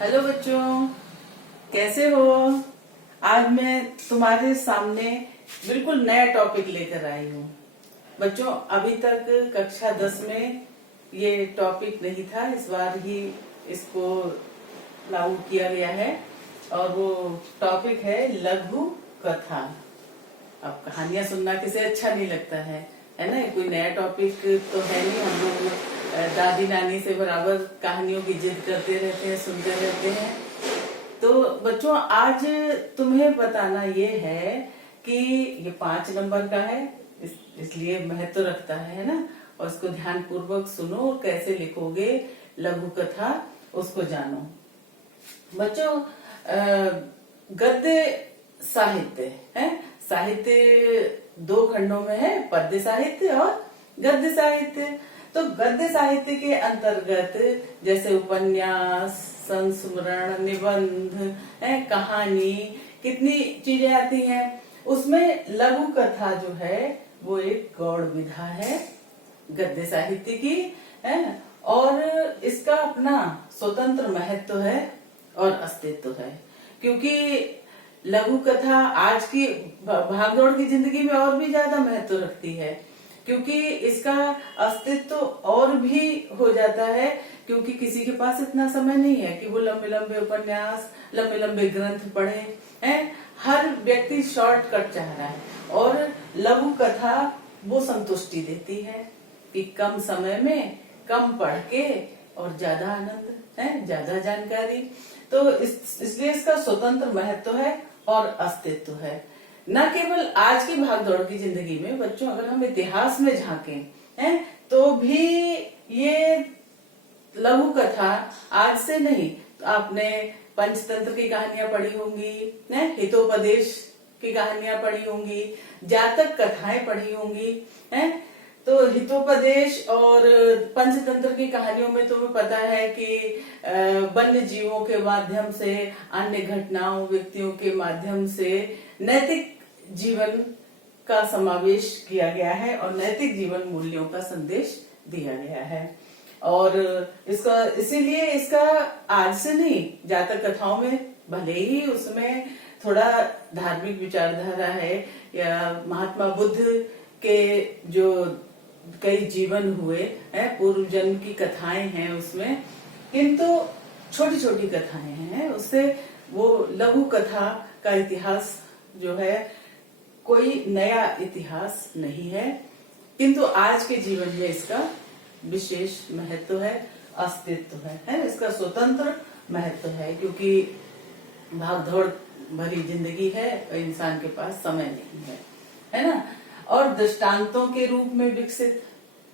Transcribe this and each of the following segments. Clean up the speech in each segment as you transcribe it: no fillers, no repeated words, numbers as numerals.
Hello बच्चों, कैसे हो। आज मैं तुम्हारे सामने बिल्कुल नया टॉपिक लेकर आई हूँ। बच्चों, अभी तक कक्षा 10 में ये टॉपिक नहीं था, इस बार ही इसको लागू किया गया है और वो टॉपिक है लघु कथा। अब कहानियां सुनना किसे अच्छा नहीं लगता है ना। ये कोई नया टॉपिक तो है नहीं। हम लोग दादी नानी से बराबर कहानियों की जिद करते रहते हैं, सुनते रहते हैं। तो बच्चों, आज तुम्हें बताना ये है कि ये 5 नंबर का है, इसलिए महत्व रखता है ना। और इसको ध्यान पूर्वक सुनो, कैसे लिखोगे लघु कथा उसको जानो। बच्चों, गद्य साहित्य है। साहित्य 2 खंडों में है, पद्य साहित्य और गद्य साहित्य। तो गद्य साहित्य के अंतर्गत जैसे उपन्यास, संस्मरण, निबंध, कहानी, कितनी चीजें आती हैं। उसमें लघु कथा जो है वो एक गौड़ विधा है गद्य साहित्य की है। और इसका अपना स्वतंत्र महत्व है और अस्तित्व है, क्योंकि लघु कथा आज की भागदौड़ की जिंदगी में और भी ज्यादा महत्व रखती है, क्योंकि इसका अस्तित्व और भी हो जाता है, क्योंकि किसी के पास इतना समय नहीं है कि वो लंबे लंबे उपन्यास, लंबे लंबे ग्रंथ पढ़े हैं। हर व्यक्ति शॉर्टकट चाह रहा है, और लघु कथा वो संतुष्टि देती है कि कम समय में कम पढ़ के और ज्यादा आनंद है, ज्यादा जानकारी। तो इसलिए इसका स्वतंत्र महत्व है और अस्तित्व है। न केवल आज की भागदौड़ की जिंदगी में बच्चों, अगर हम इतिहास में झांकें हैं तो भी ये लघु कथा आज से नहीं, तो आपने पंचतंत्र की कहानियां पढ़ी होंगी, हितोपदेश की कहानियां पढ़ी होंगी, जातक कथाएं पढ़ी होंगी हैं। तो हितोपदेश और पंचतंत्र की कहानियों में तुम्हें पता है कि वन्य जीवों के माध्यम से, अन्य घटनाओं, व्यक्तियों के माध्यम से नैतिक जीवन का समावेश किया गया है और नैतिक जीवन मूल्यों का संदेश दिया गया है। और इसका इसीलिए इसका आज से नहीं, जातक कथाओं में भले ही उसमें थोड़ा धार्मिक विचारधारा है, या महात्मा बुद्ध के जो कई जीवन हुए हैं, पूर्व जन्म की कथाएं हैं उसमें, किंतु छोटी छोटी कथाएं हैं। उससे वो लघु कथा का इतिहास जो है कोई नया इतिहास नहीं है, किंतु आज के जीवन में इसका विशेष महत्व है, अस्तित्व है। इसका स्वतंत्र महत्व है, क्योंकि भागदौड़ भरी जिंदगी है और इंसान के पास समय नहीं है ना। और दृष्टांतों के रूप में विकसित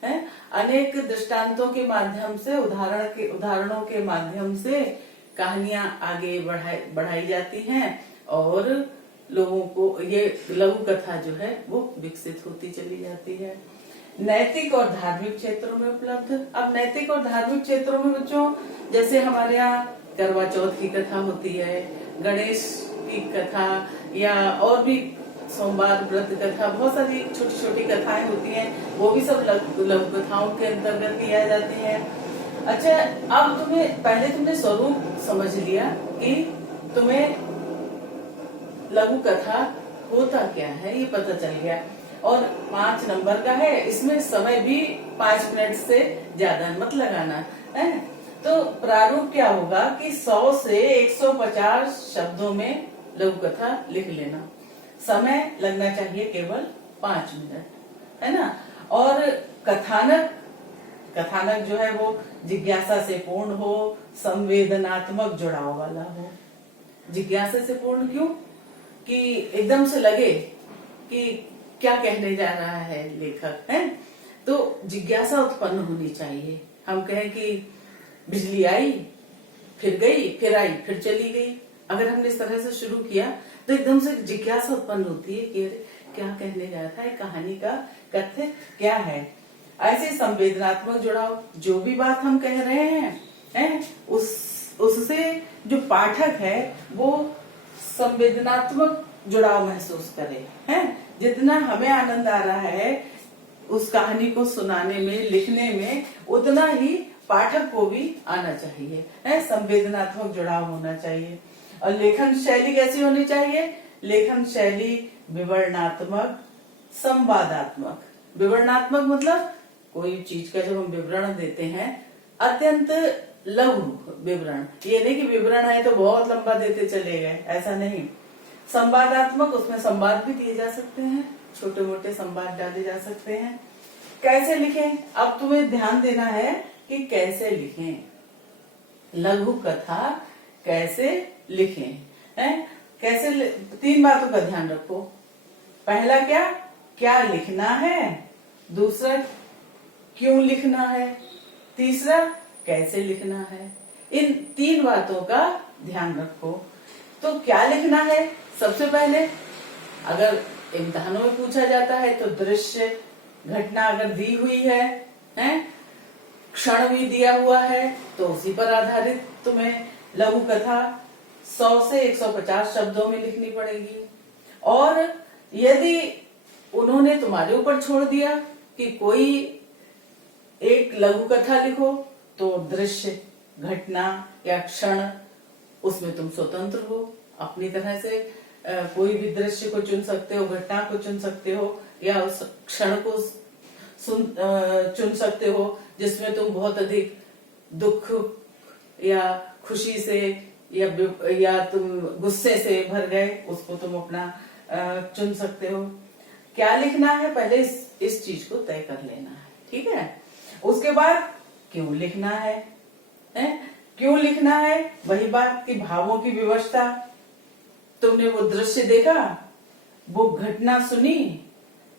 है। अनेक दृष्टांतों के माध्यम से, उदाहरणों के माध्यम से कहानियां आगे बढ़ाई जाती हैं और लोगों को ये लघु कथा जो है वो विकसित होती चली जाती है। नैतिक और धार्मिक क्षेत्रों में उपलब्ध। अब नैतिक और धार्मिक क्षेत्रों में बच्चों, जैसे हमारे यहाँ करवा चौथ की कथा होती है, गणेश की कथा, या और भी सोमवार व्रत कथा, बहुत सारी छोटी छोटी कथाएं होती हैं, वो भी सब लघु कथाओं के अंतर्गत की आ जाती है। अच्छा, अब पहले तुमने स्वरूप समझ लिया कि तुम्हें लघु कथा होता क्या है, ये पता चल गया। और 5 नंबर का है, इसमें समय भी 5 मिनट से ज्यादा मत लगाना है। तो प्रारूप क्या होगा कि 100 से 150 शब्दों में लघु कथा लिख लेना। समय लगना चाहिए केवल 5 मिनट, है ना। और कथानक जो है वो जिज्ञासा से पूर्ण हो, संवेदनात्मक जुड़ाव वाला हो। जिज्ञासा से पूर्ण क्यों? कि एकदम से लगे कि क्या कहने जा रहा है लेखक, है। तो जिज्ञासा उत्पन्न होनी चाहिए। हम कहें कि बिजली आई, फिर गई, फिर आई, फिर चली गई। अगर हमने इस तरह से शुरू किया तो एकदम से जिज्ञासा उत्पन्न होती है कि क्या कहने जा रहा है, कहानी का कथ्य क्या है। ऐसे संवेदनात्मक जुड़ाव, जो भी बात हम कह रहे हैं उससे जो पाठक है वो संवेदनात्मक जुड़ाव महसूस करे, हैं। जितना हमें आनंद आ रहा है उस कहानी को सुनाने में, लिखने में, उतना ही पाठक को भी आना चाहिए, है संवेदनात्मक जुड़ाव होना चाहिए। और लेखन शैली कैसी होनी चाहिए? लेखन शैली विवरणात्मक, संवादात्मक। विवरणात्मक मतलब कोई चीज का जब हम विवरण देते हैं अत्यंत लघु विवरण, ये नहीं कि विवरण है तो बहुत लंबा देते चले गए, ऐसा नहीं। संवादात्मक, उसमें संवाद भी दिए जा सकते हैं, छोटे मोटे संवाद डाले जा सकते हैं। कैसे लिखें? अब तुम्हें ध्यान देना है कि कैसे लिखें, लघु कथा कैसे लिखें, है कैसे 3 बातों का ध्यान रखो। पहला क्या लिखना है, दूसरा क्यों लिखना है, तीसरा कैसे लिखना है। इन 3 बातों का ध्यान रखो। तो क्या लिखना है? सबसे पहले अगर इम्तिहानों में पूछा जाता है तो दृश्य घटना अगर दी हुई है, क्षण भी दिया हुआ है, तो उसी पर आधारित तुम्हें लघु कथा 100 से 150 शब्दों में लिखनी पड़ेगी। और यदि उन्होंने तुम्हारे ऊपर छोड़ दिया कि कोई एक लघु कथा लिखो, तो दृश्य घटना या क्षण उसमें तुम स्वतंत्र हो, अपनी तरह से कोई भी दृश्य को चुन सकते हो, घटना को चुन सकते हो, या उस क्षण को चुन सकते हो जिसमें तुम बहुत अधिक दुख या खुशी से या तुम गुस्से से भर गए, उसको तुम अपना चुन सकते हो। क्या लिखना है पहले इस चीज को तय कर लेना है, ठीक है। उसके बाद क्यों लिखना है, क्यों लिखना है? वही बात कि भावों की विवशता, तुमने वो दृश्य देखा, वो घटना सुनी,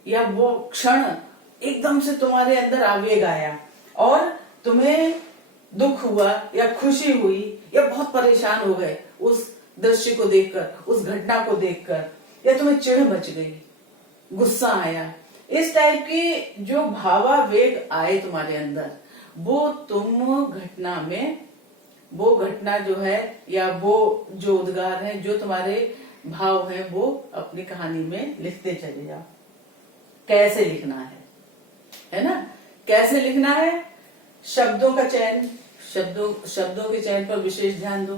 या वो क्षण एकदम से तुम्हारे अंदर आवेग आया और तुम्हें दुख हुआ या खुशी हुई या बहुत परेशान हो गए उस दृश्य को देखकर, उस घटना को देखकर, या तुम्हें चिढ़ मच गई, गुस्सा आया, इस टाइप की जो भावावेग आए तुम्हारे अंदर, वो तुम घटना में, वो घटना जो है या वो जो उद्गार है, जो तुम्हारे भाव हैं, वो अपनी कहानी में लिखते चले जाओ। कैसे लिखना है ना? कैसे लिखना है? शब्दों का चयन, शब्दों के चयन पर विशेष ध्यान दो,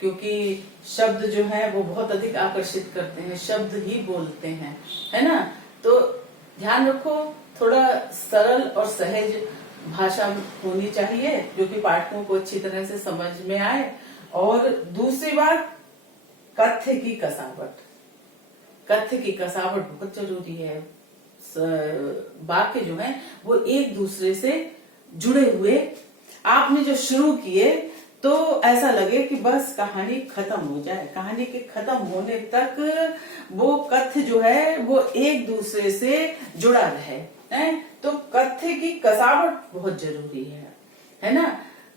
क्योंकि शब्द जो है वो बहुत अधिक आकर्षित करते हैं, शब्द ही बोलते हैं, है ना। तो ध्यान रखो, थोड़ा सरल और सहज भाषा होनी चाहिए जो कि पाठकों को अच्छी तरह से समझ में आए। और दूसरी बात, कथ्य की कसावट, कथ्य की कसावट बहुत जरूरी है। वाक्य जो है वो एक दूसरे से जुड़े हुए, आपने जो शुरू किए तो ऐसा लगे कि बस कहानी खत्म हो जाए, कहानी के खत्म होने तक वो कथ्य जो है वो एक दूसरे से जुड़ा रहे, तो कथ्य की कसावट बहुत जरूरी है ना।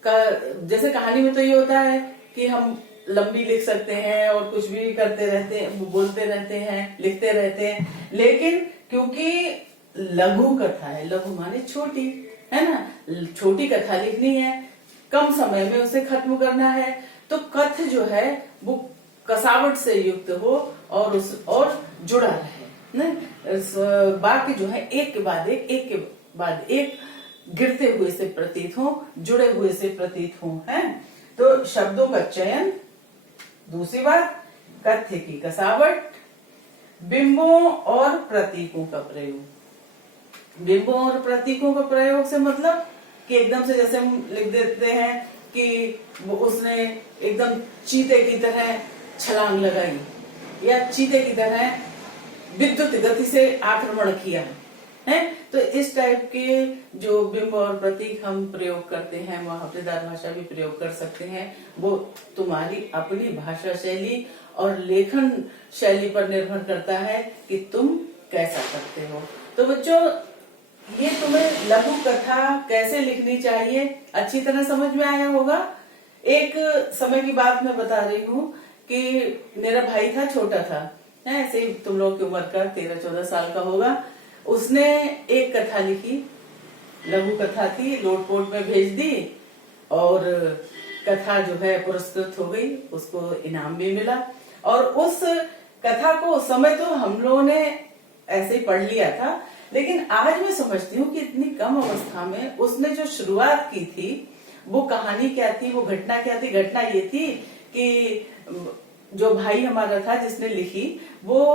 जैसे कहानी में तो ये होता है कि हम लंबी लिख सकते हैं और कुछ भी करते रहते हैं, बोलते रहते हैं, लिखते रहते हैं, लेकिन क्योंकि लघु कथा है, लघु माने छोटी, है ना, छोटी कथा लिखनी है, कम समय में उसे खत्म करना है, तो कथ्य जो है वो कसावट से युक्त हो और जुड़ा रहे, वाक्य जो है एक के बाद एक गिरते हुए से प्रतीत हो, जुड़े हुए से प्रतीत हो, है। तो शब्दों का चयन, दूसरी बात कथ्य की कसावट, बिंबों और प्रतीकों का प्रयोग। बिंबों और प्रतीकों का प्रयोग से मतलब कि एकदम से जैसे हम लिख देते हैं कि उसने एकदम चीते की तरह छलांग लगाई या चीते की तरह विद्युत गति से आक्रमण किया, है। तो इस टाइप के जो बिंब और प्रतीक हम प्रयोग करते हैं, मुहावरेदार भाषा भी प्रयोग कर सकते हैं, वो तुम्हारी अपनी भाषा शैली और लेखन शैली पर निर्भर करता है कि तुम कैसा करते हो। तो बच्चों, ये तुम्हें लघु कथा कैसे लिखनी चाहिए अच्छी तरह समझ में आया होगा। एक समय की बात मैं बता रही हूँ कि मेरा भाई था, छोटा था, ऐसे ही तुम लोग की उम्र का, 13-14 साल का होगा। उसने एक कथा लिखी, लघु कथा थी, लोटपोट में भेज दी और कथा जो है पुरस्कृत हो गई, उसको इनाम भी मिला। और उस कथा को उस समय तो हम लोगों ने ऐसे ही पढ़ लिया था, लेकिन आज मैं समझती हूँ कि इतनी कम अवस्था में उसने जो शुरुआत की थी वो कहानी क्या थी, वो घटना क्या थी? घटना ये थी कि जो भाई हमारा था जिसने लिखी, वो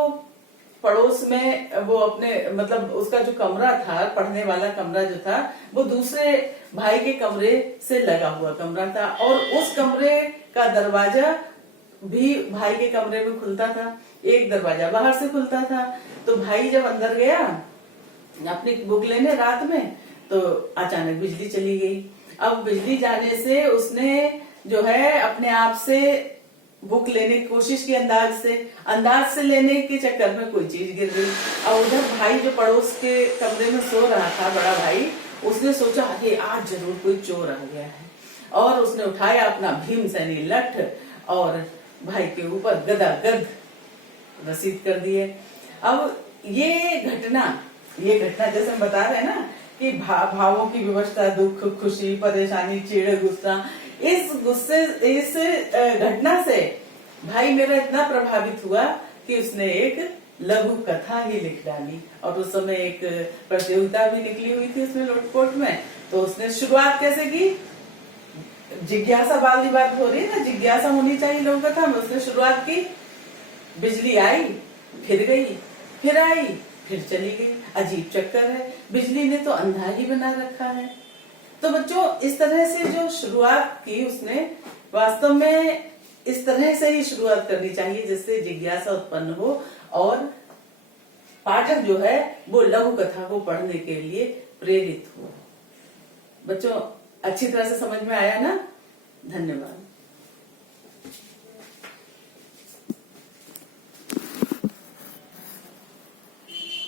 पड़ोस में वो अपने मतलब उसका जो कमरा था, पढ़ने वाला कमरा जो था, वो दूसरे भाई के कमरे से लगा हुआ कमरा था, और उस कमरे का दरवाजा भी भाई के कमरे में खुलता था, एक दरवाजा बाहर से खुलता था। तो भाई जब अंदर गया अपनी बुक लेने रात में, तो अचानक बिजली चली गई। अब बिजली जाने से उसने जो है अपने आप से बुक लेने की कोशिश की, अंदाज से लेने के चक्कर में कोई चीज गिर गई। और उधर भाई जो पड़ोस के कमरे में सो रहा था, बड़ा भाई, उसने सोचा अरे आज जरूर कोई चोर आ गया है, और उसने उठाया अपना भीमसेनी लठ और भाई के ऊपर गदागद रसीद कर दिए। अब ये घटना जैसे हम बता रहे हैं ना कि भावों की विवशता, दुख, खुशी, परेशानी, चिढ़, गुस्सा, इस घटना से भाई मेरा इतना प्रभावित हुआ कि उसने एक लघु कथा ही लिख डाली। और उस समय एक प्रतियोगिता भी निकली हुई थी उसमें लोटपोट में, तो उसने शुरुआत कैसे की? जिज्ञासा वाली बात हो रही है ना, जिज्ञासा होनी चाहिए लघु कथा में। उसने शुरुआत की, बिजली आई, फिर गई, फिर आई, फिर चली गई। अजीब चक्कर है, बिजली ने तो अंधा ही बना रखा है। तो बच्चों, इस तरह से जो शुरुआत की उसने, वास्तव में इस तरह से ही शुरुआत करनी चाहिए जिससे जिज्ञासा उत्पन्न हो और पाठक जो है वो लघु कथा को पढ़ने के लिए प्रेरित हो। बच्चों, अच्छी तरह से समझ में आया ना? धन्यवाद।